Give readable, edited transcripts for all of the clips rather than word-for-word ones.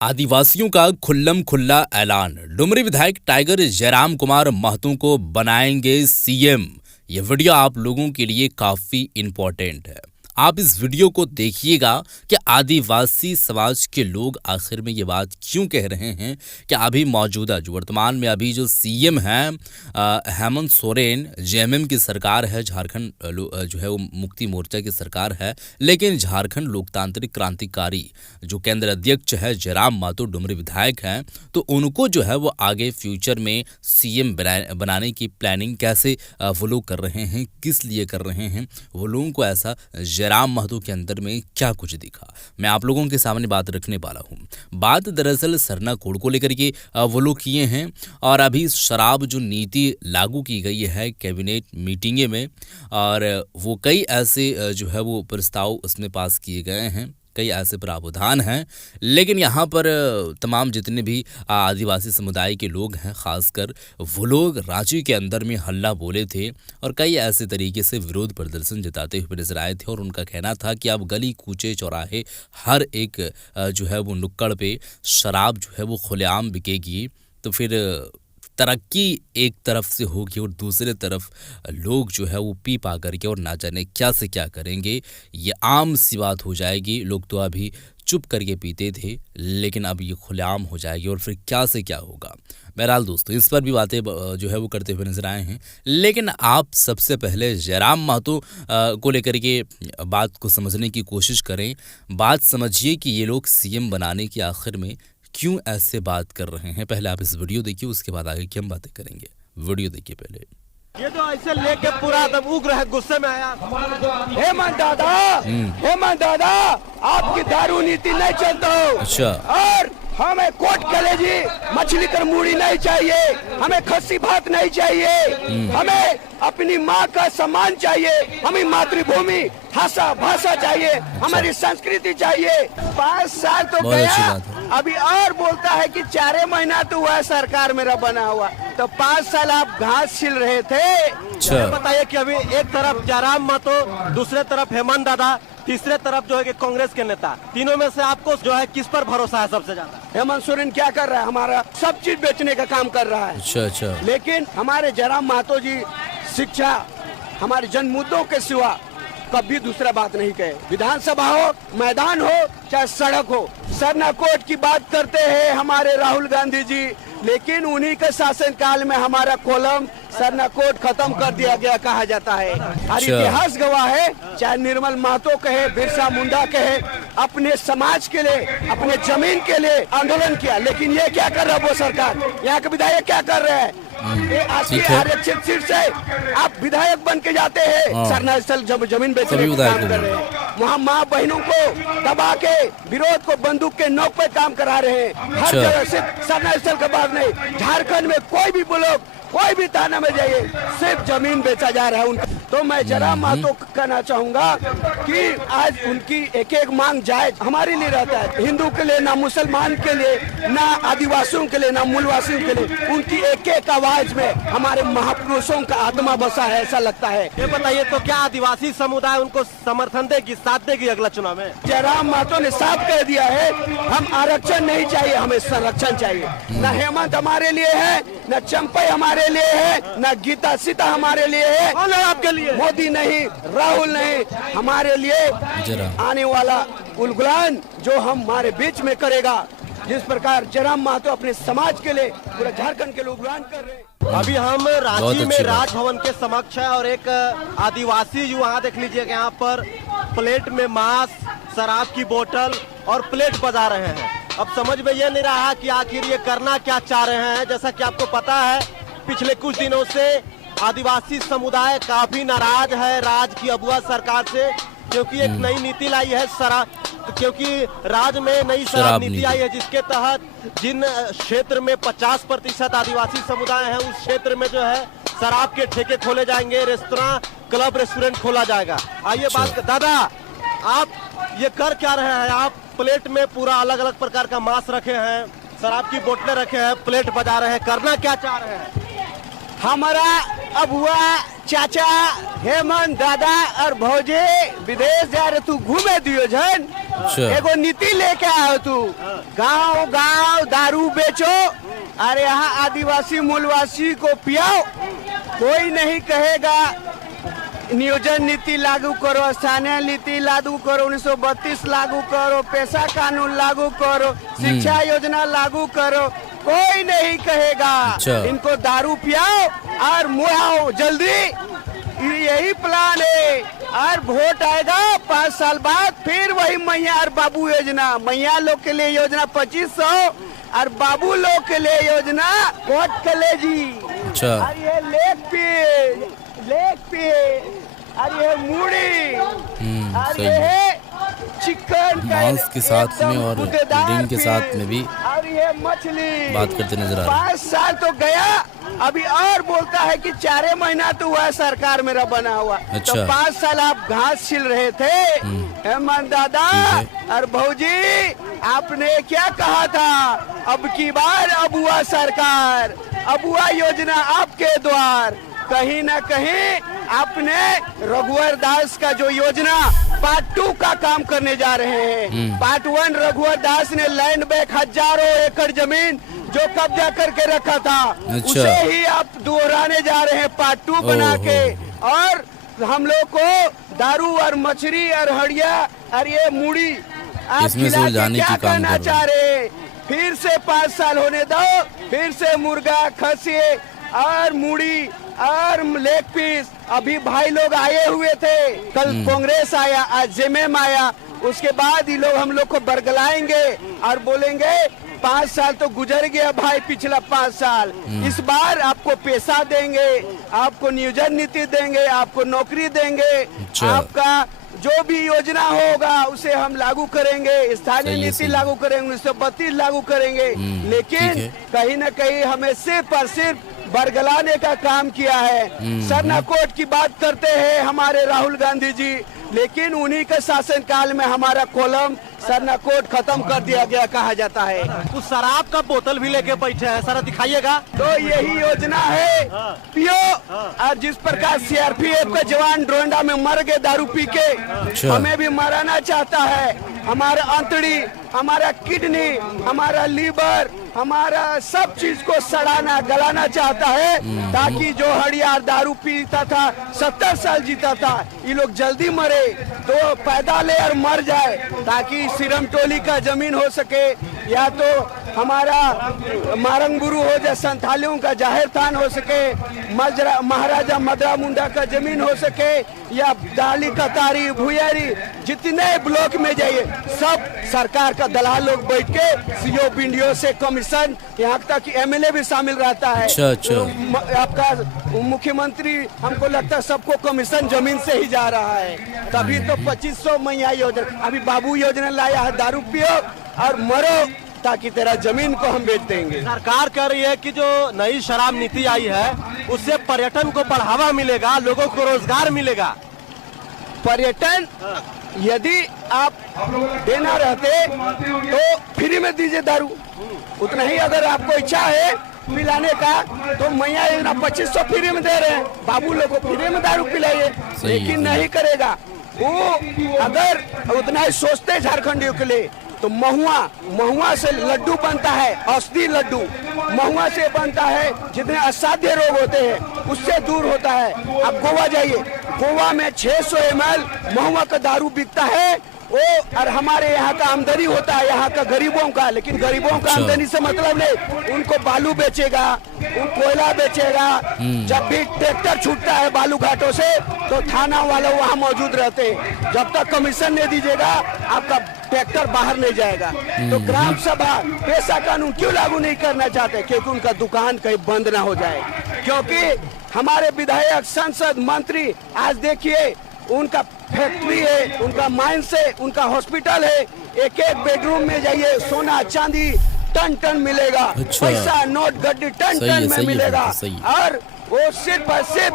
आदिवासियों का खुल्लम खुल्ला ऐलान। डुमरी विधायक टाइगर जयराम कुमार महतो को बनाएंगे सीएम। ये वीडियो आप लोगों के लिए काफी इंपॉर्टेंट है। आप इस वीडियो को देखिएगा कि आदिवासी समाज के लोग आखिर में ये बात क्यों कह रहे हैं कि अभी मौजूदा जो वर्तमान में अभी जो सीएम हैं हेमंत सोरेन, जेएमएम की सरकार है, झारखंड जो है वो मुक्ति मोर्चा की सरकार है, लेकिन झारखंड लोकतांत्रिक क्रांतिकारी जो केंद्र अध्यक्ष है जयराम महतो डुमरी विधायक हैं, तो उनको जो है वो आगे फ्यूचर में सीएम बनाने की प्लानिंग कैसे वो लोग कर रहे हैं, किस लिए कर रहे हैं, वो लोगों को ऐसा जयराम महतो के अंदर में क्या कुछ दिखा, मैं आप लोगों के सामने बात रखने वाला हूँ। बात दरअसल सरना कोड को लेकर के वो लोग किए हैं और अभी शराब जो नीति लागू की गई है कैबिनेट मीटिंगे में, और वो कई ऐसे जो है वो प्रस्ताव उसमें पास किए गए हैं, कई ऐसे प्रावधान हैं, लेकिन यहाँ पर तमाम जितने भी आदिवासी समुदाय के लोग हैं, खासकर वो लोग रांची के अंदर में हल्ला बोले थे और कई ऐसे तरीके से विरोध प्रदर्शन जताते हुए नजर आए थे। और उनका कहना था कि अब गली कूचे चौराहे हर एक जो है वो नुक्कड़ पे शराब जो है वो खुलेआम बिकेगी, तो फिर तरक्की एक तरफ से होगी और दूसरे तरफ लोग जो है वो पी पा करके और ना जाने क्या से क्या करेंगे, ये आम सी बात हो जाएगी। लोग तो अभी चुप करके पीते थे, लेकिन अब ये खुलेआम हो जाएगी और फिर क्या से क्या होगा। बहरहाल दोस्तों, इस पर भी बातें जो है वो करते हुए नजर आए हैं, लेकिन आप सबसे पहले जयराम महतो को लेकर के बात को समझने की कोशिश करें। बात समझिए कि ये लोग सीएम बनाने की आखिर में क्यों ऐसे बात कर रहे हैं। पहले आप इस वीडियो देखिए, उसके बाद आगे की हम बातें करेंगे। वीडियो देखिए पहले। ये तो ऐसे लेके पूरा एकदम उग्र है, गुस्से में आया। हेमंत दादा आपकी दारू नीति नहीं चलता हो। अच्छा। और हमें कोट कलेजी मछली कर मूड़ी नहीं चाहिए, हमें खस्सी भात नहीं चाहिए, हमें अपनी माँ का सम्मान चाहिए, हमें मातृभूमि भाषा चाहिए, हमारी संस्कृति चाहिए। 5 साल तो गया, अभी और बोलता है कि 4 महीना तो हुआ सरकार मेरा बना हुआ, तो 5 साल आप घास छिल रहे थे। बताइए कि अभी एक तरफ जयराम महतो, दूसरे तरफ हेमंत दादा, तीसरे तरफ जो है कि कांग्रेस के नेता, तीनों में से आपको जो है किस पर भरोसा है सबसे ज्यादा? हेमंत सोरेन क्या कर रहा है? हमारा सब चीज बेचने का काम कर रहा है। अच्छा। लेकिन हमारे जयराम महतो जी शिक्षा, हमारे जन मुद्दों के सिवा कभी दूसरा बात नहीं कहे। विधानसभा हो, मैदान हो, चाहे सड़क हो, सरना कोट की बात करते हैं हमारे राहुल गांधी जी, लेकिन उन्हीं के शासन काल में हमारा कोलम सरना कोट खत्म कर दिया गया कहा जाता है। और इतिहास गवाह है, चाहे निर्मल महतो कहे, बिरसा मुंडा कहे, अपने समाज के लिए, अपने जमीन के लिए आंदोलन किया। लेकिन ये क्या कर रहा है वो सरकार, यहाँ के विधायक क्या कर रहे हैं? आरक्षित सीट से आप विधायक बन के जाते हैं, सरना स्थल जमीन बेचने का काम कर रहे हैं, वहाँ माँ बहनों को दबा के विरोध को बंदूक के नोक पे काम करा रहे हैं। हर जगह सिर्फ सरना स्थल के बाद नहीं, झारखंड में कोई भी ब्लॉक, कोई भी थाना में जाइए, सिर्फ जमीन बेचा जा रहा है उनका। तो मैं जयराम महतो कहना चाहूंगा कि आज उनकी एक एक मांग जायज हमारे लिए रहता है। हिंदू के लिए, ना मुसलमान के लिए, ना आदिवासियों के लिए, ना मूलवासियों के लिए, उनकी एक एक आवाज में हमारे महापुरुषों का आत्मा बसा है, ऐसा लगता है। ये बताइए तो क्या आदिवासी समुदाय उनको समर्थन देगी, साथ देगी अगला चुनाव में? जयराम महतो ने साफ कह दिया है, हम आरक्षण नहीं चाहिए, हमें संरक्षण चाहिए। न हेमंत हमारे लिए है, न चंपई हमारे लिए है, न गीता सीता हमारे लिए है। कौन है आपके लिए? मोदी नहीं, राहुल नहीं, हमारे लिए आने वाला उलगुलान जो हमारे बीच में करेगा, जिस प्रकार जयराम महतो अपने समाज के लिए पूरा झारखंड के लिए उलगुलान कर रहे हैं। अभी हम रांची में राजभवन के समक्ष है और एक आदिवासी युवा देख लीजिएगा, यहाँ पर प्लेट में मांस, शराब की बोतल और प्लेट बजा रहे हैं। अब समझ में ये नहीं रहा कि आखिर ये करना क्या चाह रहे हैं। जैसा कि आपको पता है, पिछले कुछ दिनों से आदिवासी समुदाय काफी नाराज है राज की अगुआ सरकार से, क्योंकि एक नई नीति लाई है क्योंकि राज्य में नई शराब नीति आई है, जिसके तहत जिन क्षेत्र में 50% आदिवासी समुदाय है, उस क्षेत्र में जो है शराब के ठेके खोले जाएंगे, रेस्तरां, क्लब, रेस्टोरेंट खोला जाएगा। आइए बात, दादा आप ये कर क्या रहे हैं? आप प्लेट में पूरा अलग अलग प्रकार का मांस रखे हैं, शराब की बोतलें रखे हैं, प्लेट बजा रहे हैं, करना क्या चाह रहे हैं? हमारा अब हुआ चाचा हेमंत दादा और भौजे विदेश जा रहे, तू घूमे दियो जन। एगो नीति लेके आओ तू, गांव गांव दारू बेचो और यहाँ आदिवासी मूलवासी को पियाओ। कोई नहीं कहेगा नियोजन नीति लागू करो, स्थानीय नीति लागू करो, 1932 लागू करो, पैसा कानून लागू करो, शिक्षा योजना लागू करो, कोई नहीं कहेगा। इनको दारू पियाओ और मुआओ जल्दी, यही प्लान है। और वोट आएगा 5 साल बाद, फिर वही मैया और बाबू योजना। मैया लोग के लिए योजना 2500 और बाबू लोग के लिए योजना कोट कलेजी। और ये लेग पे और ये मूड़ी और ये है चिकन मांस के साथ में और ड्रिंक के साथ में भी और ये मछली बात करते नजर आ रहे हैं। 5 साल तो गया, अभी और बोलता है कि 4 महीना तो हुआ सरकार मेरा बना हुआ। अच्छा। तो 5 साल आप घास छिल रहे थे हेमंत दादा और भौजी, आपने क्या कहा था? अब की बार अबुआ सरकार, अबुआ योजना आपके द्वार। कहीं न कहीं आपने रघुवर दास का जो योजना पार्ट 2 का काम करने जा रहे हैं। पार्ट 1 रघुवर दास ने लैंड बैक हजारों एकड़ जमीन जो कब्जा करके रखा था, उसे ही आप दोहराने जा रहे हैं पार्ट 2 बना के। और हम लोग को दारू और मछली और हड़िया और ये मूड़ी आप खिला के क्या करना चाह रहे? फिर से 5 साल होने दो, फिर से मुर्गा खसी और मूड़ी और लेग पीस। अभी भाई लोग आए हुए थे, कल कांग्रेस आया, आज जेएमएम आया, उसके बाद ये लोग हम लोग को बरगलाएंगे और बोलेंगे 5 साल तो गुजर गया भाई, पिछला 5 साल। इस बार आपको पैसा देंगे, आपको नियोजन नीति देंगे, आपको नौकरी देंगे, आपका जो भी योजना होगा उसे हम लागू करेंगे, स्थानीय नीति लागू करेंगे, 1932 लागू करेंगे। लेकिन कहीं न कहीं हमें सिर्फ और सिर्फ बरगलाने का काम किया है। सरनाकोट की बात करते हैं हमारे राहुल गांधी जी, लेकिन उन्हीं के शासनकाल में हमारा कोलम सरनाकोट खत्म कर दिया गया कहा जाता है। कुछ शराब का बोतल भी लेके बैठे हैं, सर दिखाइएगा। तो यही योजना है, पियो। और जिस प्रकार सीआरपीएफ का जवान डोरंडा में मर गए दारू पी के, हमें भी मराना चाहता है। हमारा अंतड़ी, हमारा किडनी, हमारा लीवर, हमारा सब चीज को सड़ाना गलाना चाहता है, ताकि जो हड़ियार दारू पीता था 70 साल जीता था, ये लोग जल्दी मरे तो पैदा ले और मर जाए, ताकि सिरम टोली का जमीन हो सके, या तो हमारा मारंगबुरु हो जाए, संथालियों का जाहिर थान हो सके, महाराजा मदरा मुंडा का जमीन हो सके, या दाली कतारी भुयारी जितने ब्लॉक में जाइए सब सरकार का दलाल लोग बैठ के सीओ बिंडियो से कमीशन, यहाँ तक कि एमएलए भी शामिल रहता है। तो आपका मुख्यमंत्री हमको लगता है सबको कमीशन जमीन से ही जा रहा है। तभी तो 2500 मैया योजना, अभी बाबू योजना लाया है, दारू पियो और मरो ताकि तेरा जमीन को हम बेच देंगे। सरकार कह रही है कि जो नई शराब नीति आई है उससे पर्यटन को बढ़ावा मिलेगा, लोगों को रोजगार मिलेगा। पर्यटन यदि आप देना रहते तो फ्री में दीजिए दारू, उतना ही अगर आपको इच्छा है पिलाने का तो मैया योजना 2500 फ्री में दे रहे हैं, बाबू लोग को फ्री में दारू पिलाइए। लेकिन नहीं करेगा वो, अगर उतना ही सोचते झारखंडियों के लिए तो महुआ से लड्डू बनता है, औषधि लड्डू महुआ से बनता है, जितने असाध्य रोग होते हैं उससे दूर होता है। आप गोवा जाइए, गोवा में 600 ml महुआ का दारू बिकता है वो, और हमारे यहाँ का आमदनी होता है यहाँ का गरीबों का, लेकिन गरीबों का आमदनी से मतलब नहीं, उनको बालू बेचेगा, उन कोयला बेचेगा। जब भी ट्रैक्टर छूटता है बालू घाटों से तो थाना वाले वहाँ मौजूद रहते हैं, जब तक कमीशन नहीं दीजिएगा आपका ट्रैक्टर बाहर नहीं जाएगा। तो ग्राम सभा पैसा कानून क्यों लागू नहीं करना चाहते? क्योंकि उनका दुकान कहीं बंद ना हो जाए। क्योंकि हमारे विधायक, सांसद, मंत्री आज देखिए उनका फैक्ट्री है, उनका माइंस है, उनका हॉस्पिटल है, एक एक बेडरूम में जाइए सोना चांदी टन टन मिलेगा। पैसा नोट गड्डी टन टन में मिलेगा। और वो सिर्फ और सिर्फ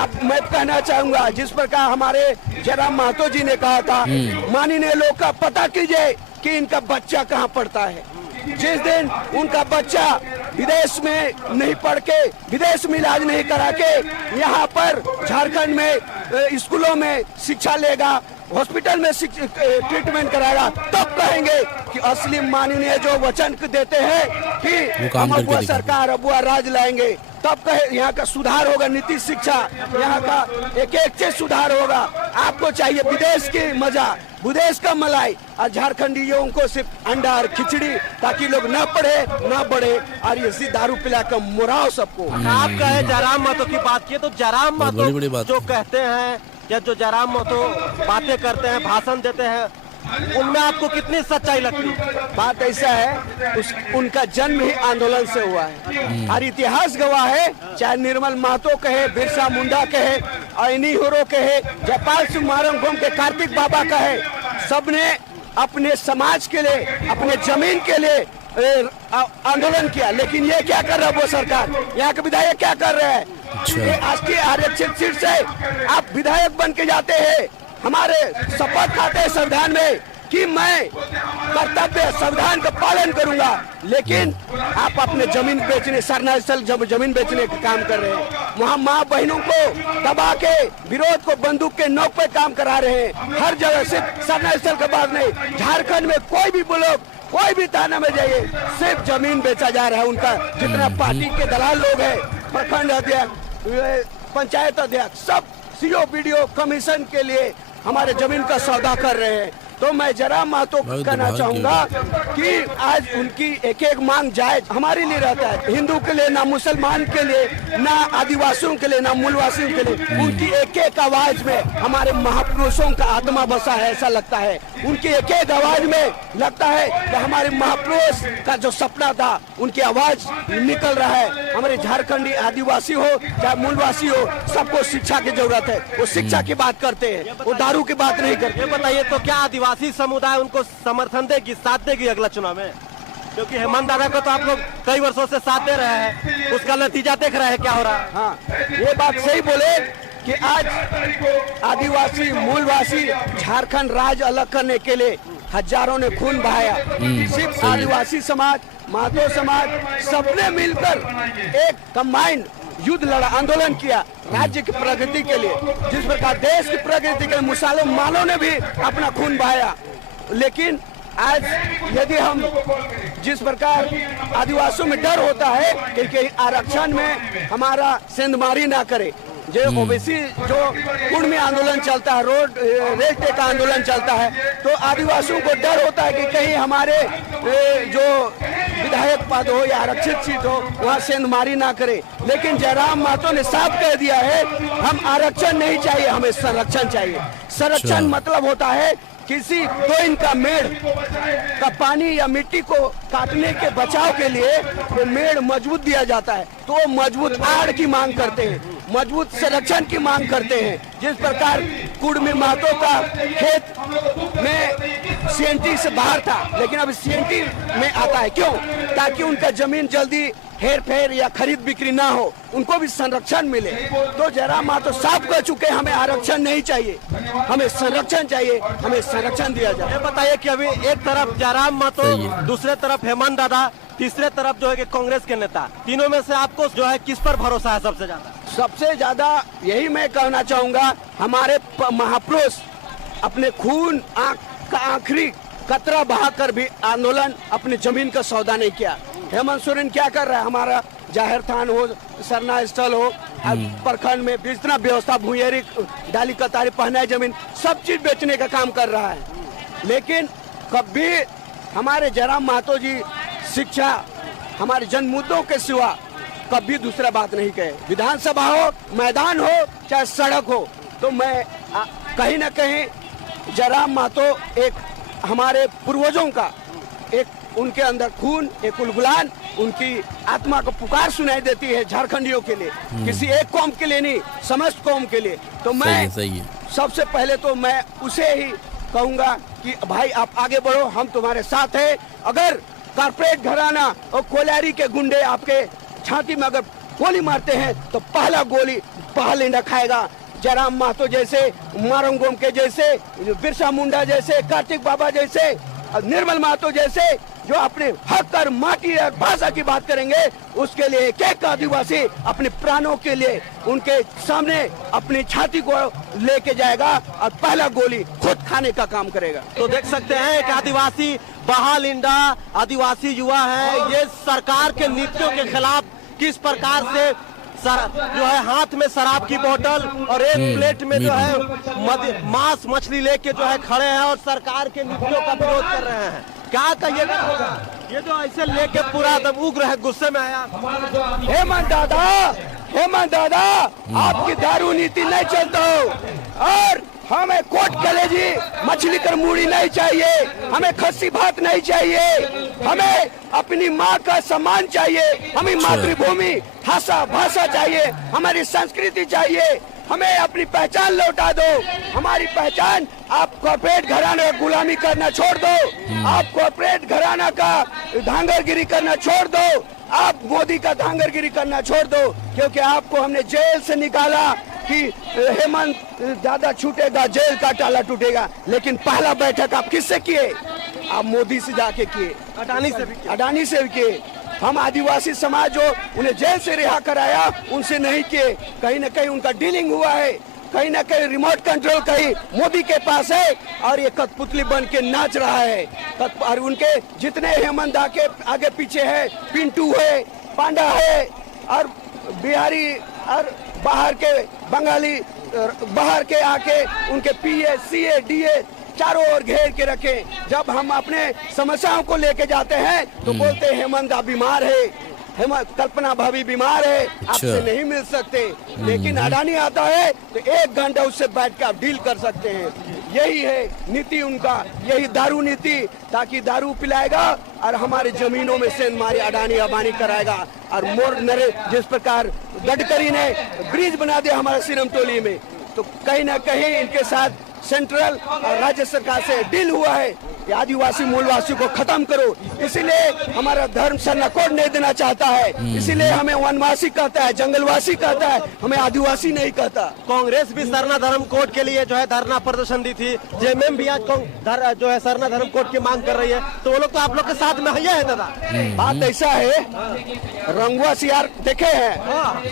अब मैं कहना चाहूंगा, जिस प्रकार हमारे जयराम महतो जी ने कहा था, माननीय लोग का पता कीजिए कि इनका बच्चा कहाँ पढ़ता है। जिस दिन उनका बच्चा विदेश में नहीं पढ़ के, विदेश में इलाज नहीं करा के यहाँ पर झारखंड में स्कूलों में शिक्षा लेगा, हॉस्पिटल में ट्रीटमेंट कराएगा, तब कहेंगे कि असली माननीय जो वचन देते हैं कि हम अबुआ सरकार, अबुआ राज लाएंगे, तब कहे यहाँ का सुधार होगा, नीति शिक्षा यहाँ का एक एक चीज सुधार होगा। आपको चाहिए विदेश की मजा, विदेश का मलाई, और झारखंडियों को सिर्फ अंडा और खिचड़ी, ताकि लोग न पढ़े न बढ़े और ये दारू पिला कर मुराओ सबको। आप कहे जयराम महतो की बात की तो जयराम महतो जो कहते हैं या जो जयराम महतो बातें करते हैं, भाषण देते हैं, उनमें आपको कितनी सच्चाई लगती है? बात ऐसा है, उनका जन्म ही आंदोलन से हुआ है और इतिहास गवाह है, चाहे निर्मल महतो कहे, बिरसा मुंडा कहे, अइनी होरो कहे, जयपाल सिंह मारंगभूम के कार्तिक बाबा कहे, सबने अपने समाज के लिए, अपने जमीन के लिए आंदोलन किया। लेकिन ये क्या कर रहा है वो सरकार, यहाँ के विधायक क्या कर रहे हैं? राष्ट्रीय आरक्षित सीट से आप विधायक बन के जाते हैं, हमारे शपथ खाते हैं संविधान में कि मैं कर्तव्य संविधान का पालन करूंगा, लेकिन आप अपने जमीन बेचने, सरना स्थल जमीन बेचने का काम कर रहे हैं। वहाँ माँ बहनों को दबा के विरोध को बंदूक के नोक पे काम करा रहे हैं। हर जगह सिर्फ सरना स्थल के बाद नहीं, झारखंड में कोई भी ब्लॉक, कोई भी थाना में जाइए, सिर्फ जमीन बेचा जा रहा है। उनका जितना पार्टी के दलाल लोग हैं, प्रखंड अध्यक्ष, पंचायत अध्यक्ष, सब सीओ बीडीओ कमीशन के लिए हमारे जमीन का सौदा कर रहे हैं। तो मैं जयराम महतो कहना चाहूंगा कि आज उनकी एक एक मांग जायज हमारे लिए रहता है, हिंदू के लिए ना, मुसलमान के लिए ना, आदिवासियों के लिए ना, मूलवासियों के लिए। उनकी एक एक आवाज में हमारे महापुरुषों का आत्मा बसा है, ऐसा लगता है। उनकी एक एक आवाज में लगता है कि हमारे महापुरुष का जो सपना था, उनकी आवाज निकल रहा है। हमारे झारखंडी आदिवासी हो चाहे मूलवासी हो, सबको शिक्षा की जरूरत है। वो शिक्षा की बात करते हैं, वो दारू की बात नहीं करते। ये बताइए तो क्या आदिवासी समुदाय उनको समर्थन देगी, साथ देगी अगला चुनाव में? क्योंकि हेमंत दादा को तो आप लोग कई वर्षों से साथ दे रहे हैं, उसका नतीजा देख रहे हैं क्या हो रहा है। हाँ, ये बात सही बोले कि आज आदिवासी मूलवासी झारखंड राज्य अलग करने के लिए हजारों ने खून बहाया। सिर्फ आदिवासी समाज, महतो समाज, सबने मिलकर एक कंबाइंड युद्ध लड़ा, आंदोलन किया राज्य की प्रगति के लिए। जिस प्रकार देश की प्रगति के लिए मुसलमानों ने भी अपना खून बहाया। लेकिन आज यदि हम जिस प्रकार आदिवासियों में डर होता है कि आरक्षण में हमारा सेंधमारी ना करे, जो ओबीसी जो कुंड में आंदोलन चलता है, रोड रेल टेक का आंदोलन चलता है, तो आदिवासियों को डर होता है कि कहीं हमारे जो विधायक पद हो या आरक्षित सीट हो वहाँ सेंधमारी ना करे। लेकिन जयराम महतो ने साफ कह दिया है, हम आरक्षण नहीं चाहिए, हमें संरक्षण चाहिए। संरक्षण मतलब होता है किसी 2 इंच का मेड़ का पानी या मिट्टी को काटने के बचाव के लिए वो मेड़ मजबूत दिया जाता है, तो वो मजबूत आड़ की मांग करते हैं, मजबूत संरक्षण की मांग करते हैं। जिस प्रकार कुड़मी महतो का खेत में सीएनटी से बाहर था, लेकिन अब सीएनटी में आता है, क्यों? ताकि उनका जमीन जल्दी हेर फेर या खरीद बिक्री ना हो, उनको भी संरक्षण मिले। तो जयराम महतो साफ कह चुके, हमें आरक्षण नहीं चाहिए, हमें संरक्षण चाहिए, हमें संरक्षण दिया जाए। बताइए कि अभी एक तरफ जयराम महतो, दूसरे तरफ हेमंत दादा, तीसरे तरफ जो है कि कांग्रेस के नेता, तीनों में से आपको जो है किस पर भरोसा है सबसे ज्यादा? सबसे ज्यादा यही मैं कहना चाहूंगा, हमारे महापुरुष अपने खून का आखिरी कतरा बहाकर भी आंदोलन, अपनी जमीन का सौदा नहीं किया। हेमंत सोरेन क्या कर रहा है? हमारा जाहिर थान हो, सरना स्थल हो, प्रखंड में जितना व्यवस्था, भूयेरी डाली कतारी पहनाई जमीन, सब चीज बेचने का काम कर रहा है। लेकिन कभी हमारे जयराम महतो जी शिक्षा, हमारे जन मुद्दों के सिवा कभी दूसरा बात नहीं कहे। विधानसभा हो, मैदान हो, चाहे सड़क हो, तो मैं कहीं ना कहीं जयराम महतो एक हमारे पूर्वजों का एक, उनके अंदर खून, एक उलगुलान, उनकी आत्मा को पुकार सुनाई देती है झारखंडियों के लिए, किसी एक कौम के लिए नहीं, समस्त कौम के लिए। तो मैं सबसे पहले तो मैं उसे ही कहूंगा कि भाई आप आगे बढ़ो, हम तुम्हारे साथ हैं। अगर कारपोरेट घराना और कोलारी के गुंडे आपके छाती में अगर गोली मारते हैं तो पहला गोली पहले खाएगा। जयराम महतो जैसे, मारंगोम के जैसे, बिरसा मुंडा जैसे, कार्तिक बाबा जैसे, निर्मल महतो जैसे जो अपने हक और माटी और भाषा की बात करेंगे, उसके लिए एक एक आदिवासी अपने प्राणों के लिए उनके सामने अपनी छाती को लेके जाएगा और पहला गोली खुद खाने का काम करेगा। तो देख सकते हैं एक आदिवासी बहाल इंडा आदिवासी युवा है, ये सरकार के नीतियों के खिलाफ किस प्रकार से जो है हाथ में शराब की बोतल और एक प्लेट में जो है मांस मछली लेके जो है खड़े हैं और सरकार के नीतियों का विरोध कर रहे हैं। क्या कहिएगा? ये जो ऐसे लेके पूरा एकदम उग्र है, गुस्से में आया। हेमंत दादा, आपकी दारू नीति नहीं चलता हो और हमें कोट कलेजी मछली कर मूड़ी नहीं चाहिए, हमें खस्सी भात नहीं चाहिए, हमें अपनी माँ का सम्मान चाहिए, हमें मातृभूमि भाषा चाहिए, हमारी संस्कृति चाहिए, हमें अपनी पहचान लौटा दो। हमारी पहचान आप कॉर्पोरेट घराना का गुलामी करना छोड़ दो, आप कॉर्पोरेट घराना का धांगरगिरी करना छोड़ दो, आप मोदी का धांगरगिरी करना छोड़ दो, क्योंकि आपको हमने जेल से निकाला कि हेमंत दादा छूटेगा, जेल का ताला टूटेगा, लेकिन पहला बैठक आप किससे किए? आप मोदी से जाके किए, अडानी से भी किए। हम आदिवासी समाज जो उन्हें जेल से रिहा कराया, उनसे नहीं किए। कहीं न कहीं उनका डीलिंग हुआ है, कहीं न कहीं रिमोट कंट्रोल कहीं मोदी के पास है और ये कठपुतली बन के नाच रहा है। और उनके जितने हेमंत के आगे पीछे है, पिंटू है, पांडा है और बिहारी और बाहर के बंगाली, बाहर के आके उनके पीए सीए डीए चारों ओर घेर के रखे। जब हम अपने समस्याओं को लेके जाते हैं तो बोलते हैं हेमंत बीमार है, कल्पना भाभी बीमार है, आपसे नहीं मिल सकते। लेकिन अडानी आता है तो 1 घंटा उससे बैठ के आप डील कर सकते हैं। यही है नीति उनका, यही दारू नीति, ताकि दारू पिलाएगा और हमारे जमीनों में से हमारी अडानी अबानी कराएगा। और जिस प्रकार गडकरी ने ब्रिज बना दिया हमारे सिरमटोली में, तो कहीं ना कहीं इनके साथ सेंट्रल और राज्य सरकार से डील हुआ है कि आदिवासी मूलवासी को खत्म करो। इसीलिए हमारा धर्म सरना कोड नहीं देना चाहता है, इसीलिए हमें वनवासी कहता है, जंगलवासी कहता है, हमें आदिवासी नहीं कहता। कांग्रेस भी सरना धर्म कोड के लिए जो है धरना प्रदर्शन दी थी, जेएमएम भी आज जो है सरना धर्म कोड की मांग कर रही है, तो वो लोग तो आप लोग के साथ में है दादा। बात ऐसा है, रंगुआ सियार देखे हैं,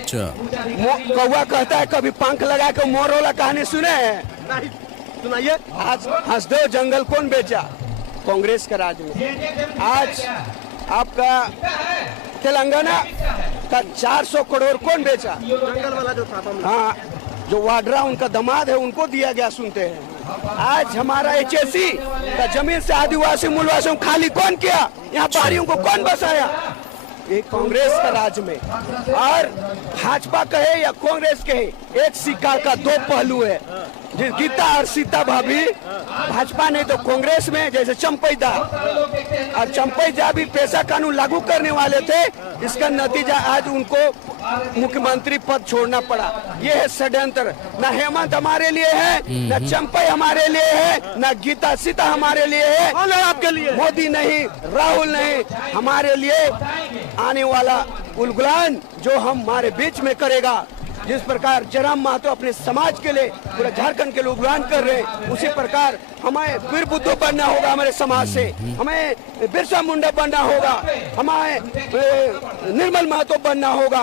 कौवा कहता है कभी पंख लगा के मोर वाला कहानी सुने हैं? सुनाइए। आज हंसदेव जंगल कौन बेचा? कांग्रेस का राज में। आज आपका तेलंगाना का 400 करोड़ कौन बेचा? जंगल वाला जो था। हाँ, जो वाड्रा उनका दामाद है उनको दिया गया, सुनते हैं। आज हमारा HSC का जमीन से आदिवासी मूलवासियों खाली कौन किया? यहाँ बारियों को कौन बसाया? ये कांग्रेस का राज में। और भाजपा कहे या कांग्रेस कहे, एक सिक्का का 2 पहलू है। गीता और सीता भाभी भाजपा ने तो कांग्रेस में, जैसे चंपैदा और चंपैदा भी पैसा कानून लागू करने वाले थे, इसका नतीजा आज उनको मुख्यमंत्री पद छोड़ना पड़ा। ये है षड्यंत्र। न हेमंत हमारे लिए है, न चंपई हमारे लिए है, न गीता सीता हमारे लिए है। आपके लिए मोदी नहीं, राहुल नहीं, हमारे लिए आने वाला उलगुलान जो हमारे बीच में करेगा। जिस प्रकार जयराम महतो अपने समाज के लिए पूरा झारखंड के लोग उड़ान कर रहे हैं, उसी प्रकार हमें वीर बुद्धू बनना होगा हमारे समाज से, हमें बिरसा मुंडा बनना होगा, हमें निर्मल महतो बनना होगा।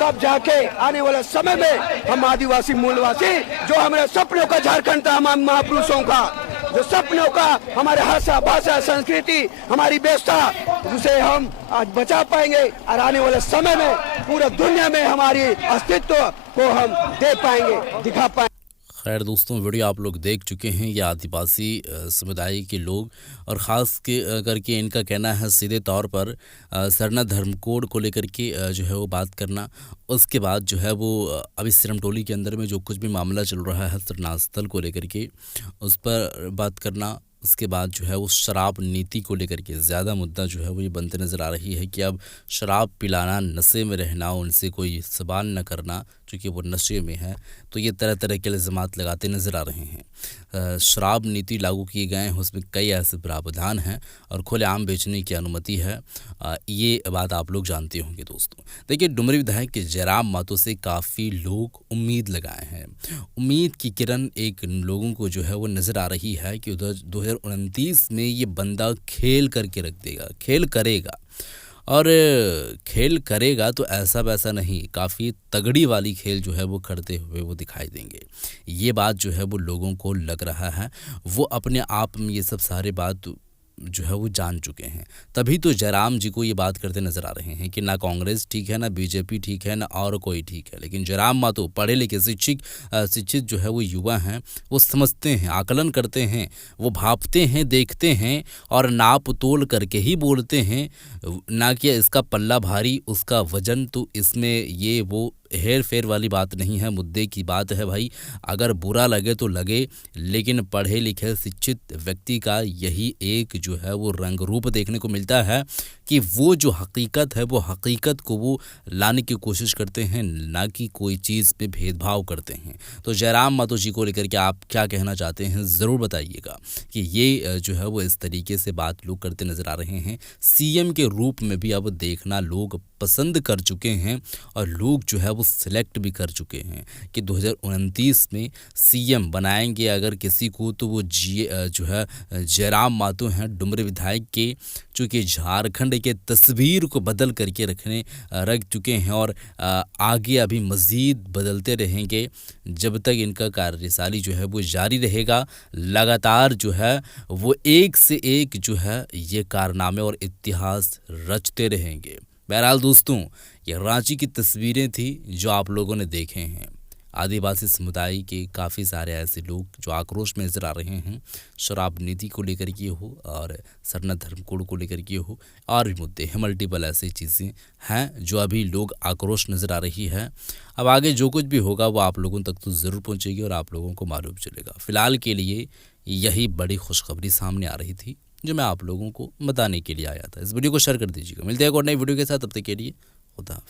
तब जाके आने वाले समय में हम आदिवासी मूलवासी, जो हमारे सपनों का झारखंड था, हमारे महापुरुषों का जो सपनों का, हमारे भाषा संस्कृति, हमारी व्यवस्था, उसे हम आज बचा पाएंगे और आने वाले समय में पूरा दुनिया में हमारी अस्तित्व को हम दे पाएंगे, दिखा पाएंगे। खैर दोस्तों, वीडियो आप लोग देख चुके हैं। ये आदिवासी समुदाय के लोग और ख़ास करके इनका कहना है सीधे तौर पर सरना धर्म कोड को लेकर के जो है वो बात करना। उसके बाद जो है वो अभी सिरमटोली के अंदर में जो कुछ भी मामला चल रहा है सरना स्थल को लेकर के, उस पर बात करना। उसके बाद जो है वो शराब नीति को लेकर के ज़्यादा मुद्दा जो है वो ये बनते नज़र आ रही है कि अब शराब पिलाना, नशे में रहना, उनसे कोई सवाल न करना, चूँकि वो नशे में है, तो ये तरह तरह के इल्ज़ामात लगाते नज़र आ रहे हैं। शराब नीति लागू किए गए हैं, उसमें कई ऐसे प्रावधान हैं और खुलेआम बेचने की अनुमति है। ये बात आप लोग जानते होंगे दोस्तों। देखिए, डुमरी विधायक जयराम महतो से काफ़ी लोग उम्मीद लगाए हैं। उम्मीद की किरण एक लोगों को जो है वो नज़र आ रही है कि उधर 2029 में ये बंदा खेल करके रख देगा, खेल करेगा। और खेल करेगा तो ऐसा वैसा नहीं, काफ़ी तगड़ी वाली खेल जो है वो करते हुए वो दिखाई देंगे। ये बात जो है वो लोगों को लग रहा है, वो अपने आप में ये सब सारे बात जो है वो जान चुके हैं। तभी तो जयराम जी को ये बात करते नज़र आ रहे हैं कि ना कांग्रेस ठीक है, ना बीजेपी ठीक है, ना और कोई ठीक है। लेकिन जयराम महतो पढ़े लिखे शिक्षित जो है वो युवा हैं, वो समझते हैं, आकलन करते हैं, वो भापते हैं, देखते हैं और नाप तोल करके ही बोलते हैं। ना कि इसका पल्ला भारी, उसका वजन, तो इसमें ये वो हेर फेर वाली बात नहीं है, मुद्दे की बात है भाई। अगर बुरा लगे तो लगे, लेकिन पढ़े लिखे शिक्षित व्यक्ति का यही एक जो है वो रंग रूप देखने को मिलता है कि वो जो हकीकत है वो हकीकत को वो लाने की कोशिश करते हैं, ना कि कोई चीज़ पे भेदभाव करते हैं। तो जयराम महतो जी को लेकर के आप क्या कहना चाहते हैं, ज़रूर बताइएगा कि ये जो है वो इस तरीके से बात लोग करते नज़र आ रहे हैं। सीएम के रूप में भी अब देखना लोग पसंद कर चुके हैं और लोग जो है वो सिलेक्ट भी कर चुके हैं कि 2029 में सीएम बनाएंगे अगर किसी को, तो वो जो है जयराम महतो हैं, डुमरी विधायक के, चूँकि झारखंड के तस्वीर को बदल करके रख चुके हैं और आगे अभी मज़ीद बदलते रहेंगे जब तक इनका कार्यसाली जो है वो जारी रहेगा। लगातार जो है वो एक से एक जो है ये कारनामे और इतिहास रचते रहेंगे। बहरहाल दोस्तों, ये रांची की तस्वीरें थी जो आप लोगों ने देखे हैं। आदिवासी समुदाय के काफ़ी सारे ऐसे लोग जो आक्रोश में नजर आ रहे हैं, शराब नीति को लेकर के हो और सरना धर्म कोड को लेकर के हो, और भी मुद्दे हैं, मल्टीपल ऐसी चीज़ें हैं जो अभी लोग आक्रोश नज़र आ रही है। अब आगे जो कुछ भी होगा वो आप लोगों तक तो ज़रूर पहुँचेगी और आप लोगों को मालूम चलेगा। फ़िलहाल के लिए यही बड़ी खुशखबरी सामने आ रही थी जो मैं आप लोगों को बताने के लिए आया था। इस वीडियो को शेयर कर दीजिएगा। मिलते हैं एक और नई वीडियो के साथ, तब तक के लिए खुदा हाफिज़।